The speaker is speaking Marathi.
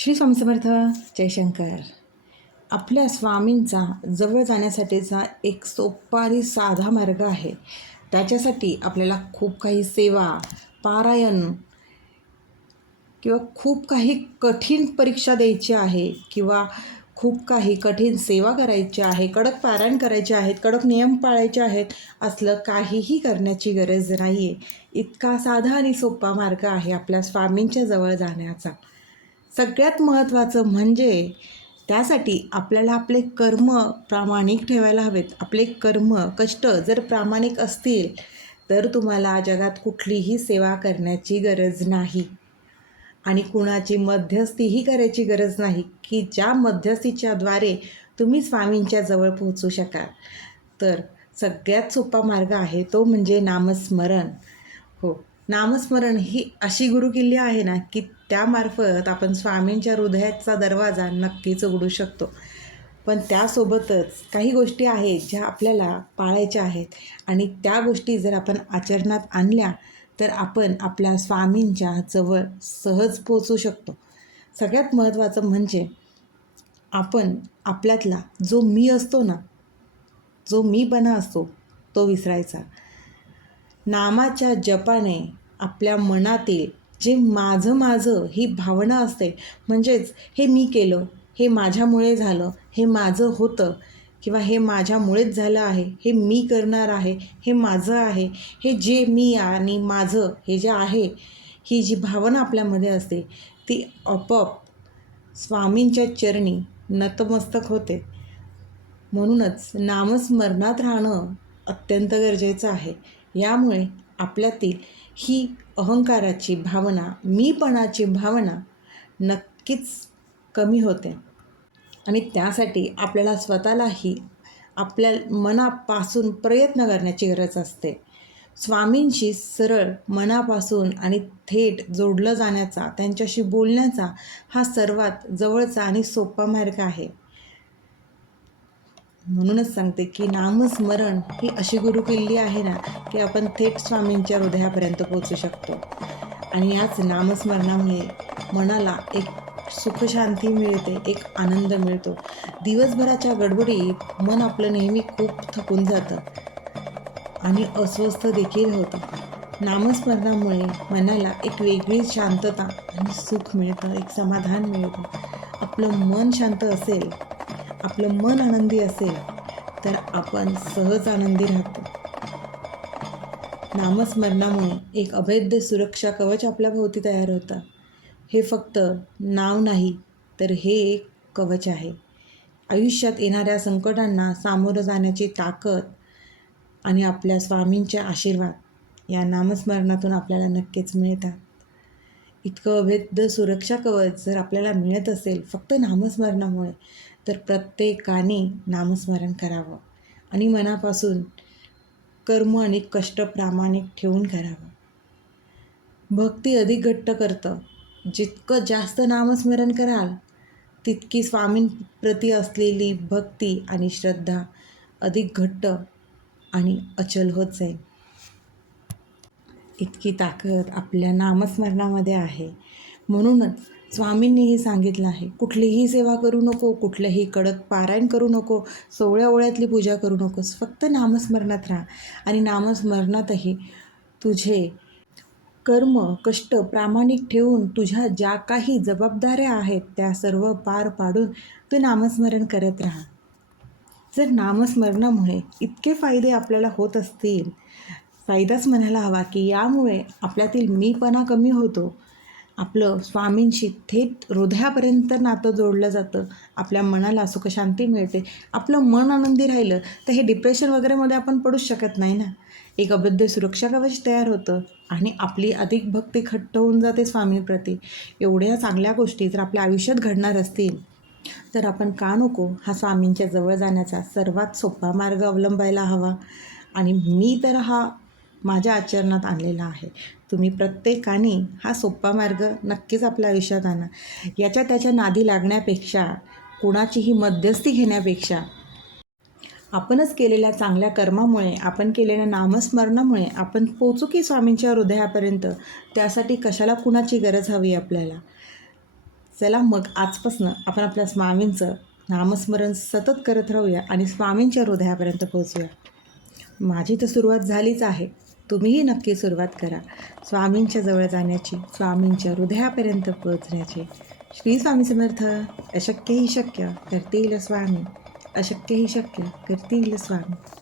श्री स्वामी समर्थ. जयशंकर. आपल्या स्वामींचा जवळ जाण्यासाठीचा एक सोपा आणि साधा मार्ग आहे. त्याच्यासाठी आपल्याला खूप काही सेवा, पारायण किंवा खूप काही कठीण परीक्षा द्यायची आहे किंवा खूप काही कठीण सेवा करायची आहे, कडक पारायण करायचे आहेत, कडक नियम पाळायचे आहेत, असलं काहीही करण्याची गरज नाही आहे. इतका साधा आणि सोपा मार्ग आहे आपल्या स्वामींच्या जवळ जाण्याचा. सगळ्यात महत्त्वाचं म्हणजे त्यासाठी आपल्याला आपले कर्म प्रामाणिक ठेवायला हवेत. आपले कर्म, कष्ट जर प्रामाणिक असतील तर तुम्हाला जगात कुठलीही सेवा करण्याची गरज नाही आणि कुणाची मध्यस्थीही करायची गरज नाही की ज्या मध्यस्थीच्याद्वारे तुम्ही स्वामींच्या जवळ पोहोचू शकाल. तर सगळ्यात सोपा मार्ग आहे तो म्हणजे नामस्मरण. हो, नामस्मरण ही अशी गुरुकिल्ली आहे ना की त्यामार्फत आपण स्वामींच्या हृदयाचा दरवाजा नक्कीच उघडू शकतो. पण त्यासोबतच काही गोष्टी आहेत ज्या आपल्याला पाळायच्या आहेत आणि त्या गोष्टी जर आपण आचरणात आणल्या तर आपण आपल्या स्वामींच्या जवळ सहज पोचू शकतो. सगळ्यात महत्त्वाचं म्हणजे आपण आपल्यातला जो मी असतो ना, जो मीपणा असतो तो विसरायचा. नामाच्या जपाने आपल्या मनातील जे माझं माझं ही भावना असते, म्हणजेच हे मी केलं, हे माझ्यामुळे झालं, हे माझं होतं किंवा हे माझ्यामुळेच झालं आहे, हे मी करणार आहे, हे माझं आहे, हे जे मी आणि माझं हे जे आहे, ही जी भावना आपल्यामध्ये असते ती आपोआप स्वामींच्या चरणी नतमस्तक होते. म्हणूनच नामस्मरणात राहणं अत्यंत गरजेचं आहे. यामुळे आपल्यातील ही अहंकाराची भावना, मीपणाची भावना नक्कीच कमी होते आणि त्यासाठी आपल्याला स्वतःलाही आपल्या मनापासून प्रयत्न करण्याची गरज असते. स्वामींशी सरळ मनापासून आणि थेट जोडलं जाण्याचा, त्यांच्याशी बोलण्याचा हा सर्वात जवळचा आणि सोपा मार्ग आहे. म्हणूनच सांगते की नामस्मरण ही अशी गुरुकिल्ली आहे ना की आपण थेट स्वामींच्या हृदयापर्यंत पोहोचू शकतो. आणि याच नामस्मरणामुळे मनाला एक सुखशांती मिळते, एक आनंद मिळतो. दिवसभराच्या गडबडीत मन आपलं नेहमी खूप थकून जातं आणि अस्वस्थ देखील होतं. नामस्मरणामुळे मनाला एक वेगळी शांतता आणि सुख मिळतं, एक समाधान मिळतं. आपलं मन शांत असेल, आपलं मन आनंदी असेल तर आपण सहज आनंदी राहतो. नामस्मरणामुळे एक अभेद्य सुरक्षा कवच आपल्या भोवती तयार होतं. हे फक्त नाव नाही तर हे एक कवच आहे. आयुष्यात येणाऱ्या संकटांना सामोरं जाण्याची ताकद आणि आपल्या स्वामींचे आशीर्वाद या नामस्मरणातून आपल्याला नक्कीच मिळतात. इतकं अभेद्य सुरक्षा कवच जर आपल्याला मिळत असेल फक्त नामस्मरणामुळे तर प्रत्येकाने नामस्मरण करावं आणि मनापासून कर्म आणि कष्ट प्रामाणिक ठेवून करावं. भक्ती अधिक घट्ट करतं. जितकं जास्त नामस्मरण कराल तितकी स्वामींप्रती असलेली भक्ती आणि श्रद्धा अधिक घट्ट आणि अचल होत जाईल. इतकी ताकद आपल्या नामस्मरणामध्ये आहे. म्हणूनच स्वामींनीही सांगितलं आहे, कुठलीही सेवा करू नको, कुठलंही कडक पारायण करू नको, सोवळ्या ओळ्यातली पूजा करू नकोस, फक्त नामस्मरणात राहा आणि नामस्मरणातही तुझे कर्म, कष्ट प्रामाणिक ठेवून तुझ्या ज्या काही जबाबदाऱ्या आहेत त्या सर्व पार पाडून तू नामस्मरण करत राहा. जर नामस्मरणामुळे इतके फायदे आपल्याला होत असतील, फायदाच म्हणायला हवा की यामुळे आपल्यातील मीपणा कमी होतो, आपलं स्वामींशी थेट हृदयापर्यंत नातं जोडलं जातं, आपल्या मनाला सुखशांती मिळते, आपलं मन आनंदी राहिलं तर हे डिप्रेशन वगैरेमध्ये आपण पडूच शकत नाही ना. एक अभेद्य सुरक्षा कवच तयार होतं आणि आपली अधिक भक्ती घट्ट होऊन जाते स्वामींप्रती. एवढ्या चांगल्या गोष्टी जर आपल्या आयुष्यात घडणार असतील तर आपण का नको हा स्वामींच्या जवळ जाण्याचा सर्वात सोपा मार्ग अवलंबायला हवा. आणि मी तर हा माझ्या आचरणात आणलेला आहे. तुम्ही प्रत्येकाने हा सोपा मार्ग नक्कीच आपल्या आयुष्यात आणा. याच्या त्याच्या नादी लागण्यापेक्षा, कोणाचीही मध्यस्थी घेण्यापेक्षा आपणच केलेल्या चांगल्या कर्मामुळे, आपण केलेल्या नामस्मरणामुळे आपण पोचू की स्वामींच्या हृदयापर्यंत. त्यासाठी कशाला कुणाची गरज हवी आपल्याला. चला मग आजपासून आपण आपल्या स्वामींचं नामस्मरण सतत करत राहूया आणि स्वामींच्या हृदयापर्यंत पोहोचूया. माझी तर सुरुवात झालीच आहे. तुम्हीही नक्की सुरुवात करा स्वामींच्या जवळ जाण्याची, स्वामींच्या हृदयापर्यंत पोहोचण्याची. श्री स्वामी समर्थ. अशक्य ही शक्य करतील स्वामी, अशक्य ही शक्य करतील स्वामी.